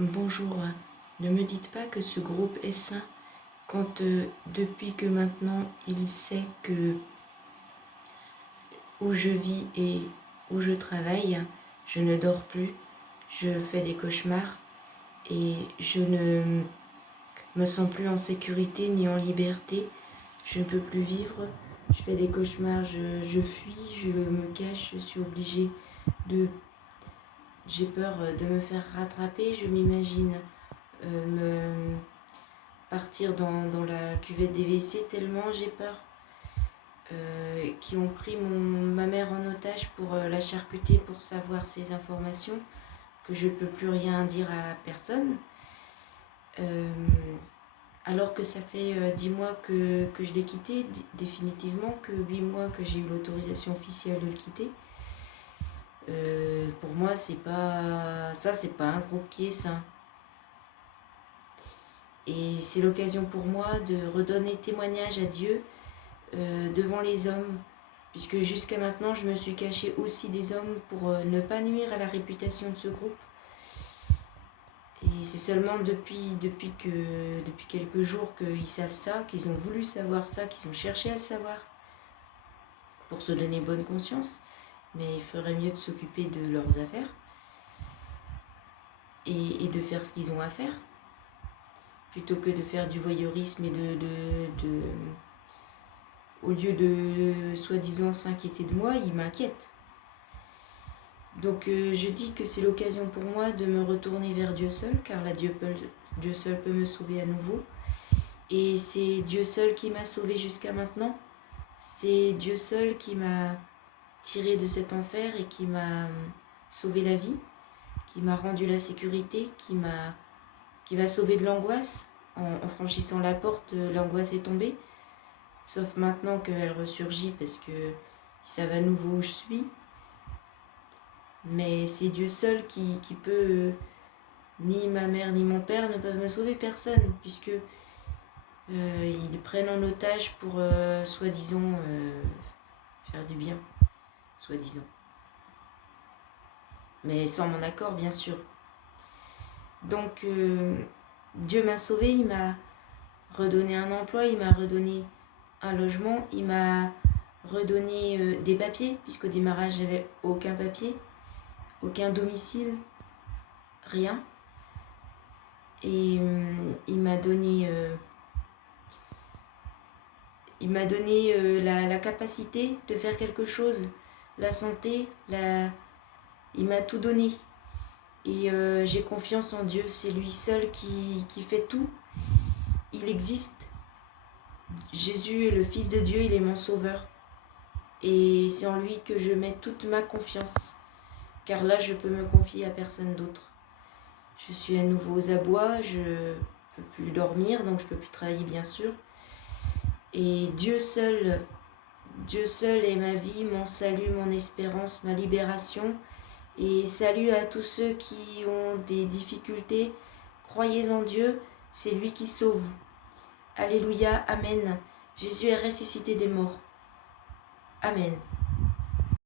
Bonjour, ne me dites pas que ce groupe est sain quand depuis que maintenant il sait que où je vis et où je travaille, je ne dors plus, je fais des cauchemars et je ne me sens plus en sécurité ni en liberté, je ne peux plus vivre, je fais des cauchemars, je fuis, je me cache, je suis obligée de... J'ai peur de me faire rattraper, je m'imagine me partir dans la cuvette des WC tellement j'ai peur. Qui ont pris ma mère en otage pour la charcuter pour savoir ses informations, que je ne peux plus rien dire à personne. Alors que ça fait 10 mois que je l'ai quitté, définitivement, que 8 mois que j'ai eu l'autorisation officielle de le quitter. Pour moi, c'est pas un groupe qui est sain. Et c'est l'occasion pour moi de redonner témoignage à Dieu devant les hommes, puisque jusqu'à maintenant je me suis cachée aussi des hommes pour ne pas nuire à la réputation de ce groupe. Et c'est seulement depuis quelques jours qu'ils savent ça, qu'ils ont voulu savoir ça, qu'ils ont cherché à le savoir, pour se donner bonne conscience. Mais il ferait mieux de s'occuper de leurs affaires et de faire ce qu'ils ont à faire, plutôt que de faire du voyeurisme et au lieu de soi-disant s'inquiéter de moi, ils m'inquiètent. Donc je dis que c'est l'occasion pour moi de me retourner vers Dieu seul, car là Dieu seul peut me sauver à nouveau. Et c'est Dieu seul qui m'a sauvé jusqu'à maintenant. C'est Dieu seul qui m'a tiré de cet enfer et qui m'a sauvé la vie, qui m'a rendu la sécurité, qui m'a sauvé de l'angoisse. En franchissant la porte, l'angoisse est tombée. Sauf maintenant qu'elle ressurgit parce qu'ils savent à nouveau où je suis. Mais c'est Dieu seul qui peut, ni ma mère ni mon père ne peuvent me sauver, personne, puisque ils prennent en otage pour soi-disant faire du bien, soi-disant. Mais sans mon accord, bien sûr. Donc Dieu m'a sauvé, il m'a redonné un emploi, il m'a redonné un logement, il m'a redonné des papiers, puisqu'au démarrage j'avais aucun papier, aucun domicile, rien. Et il m'a donné la capacité de faire quelque chose, la santé, il m'a tout donné. Et j'ai confiance en Dieu, c'est lui seul qui fait tout. Il existe. Jésus est le Fils de Dieu, il est mon sauveur. Et c'est en lui que je mets toute ma confiance, car là je peux me confier à personne d'autre. Je suis à nouveau aux abois, je ne peux plus dormir, donc je ne peux plus travailler bien sûr. Et Dieu seul est ma vie, mon salut, mon espérance, ma libération. Et salut à tous ceux qui ont des difficultés. Croyez en Dieu, c'est lui qui sauve. Alléluia, amen. Jésus est ressuscité des morts. Amen.